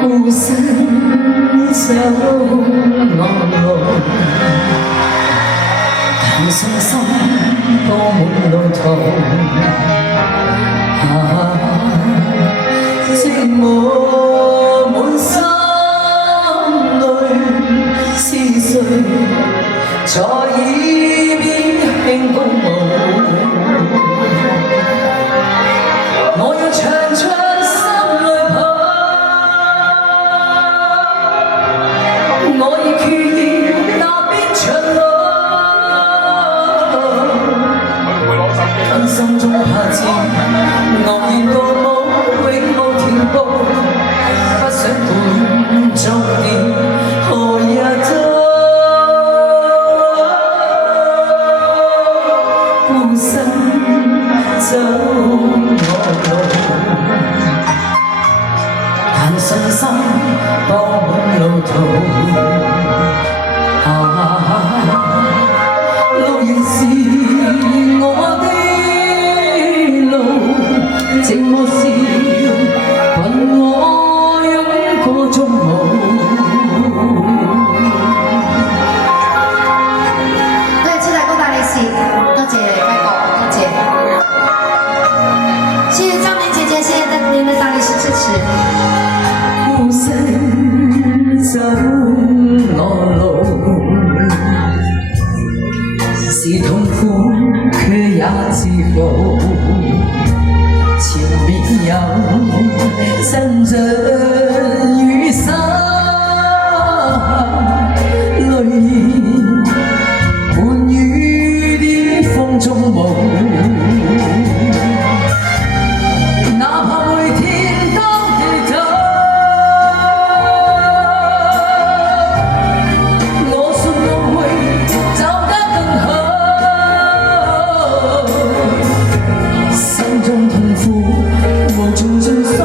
孤身走我路，但信心布滿路途。寂寞滿心裏，是誰在耳邊輕歌舞？我要唱出心裏抱，我已決意踏遍長路，但心中怕知昂然過舞，永無停步，不想管終點何日到。孤身走我路，但信心布滿路途。路仍是我的路，寂寞是憑我擁過終舞。多謝朱大哥大利是，多謝輝哥，多謝，謝謝張明姐姐，謝謝您的大力士支持。孤身走我路，是痛苦卻也自豪，前面有真正雨灑，淚兒伴雨點風中舞。哪怕每天當地走，我信我會走得更好。心中痛苦無從盡訴。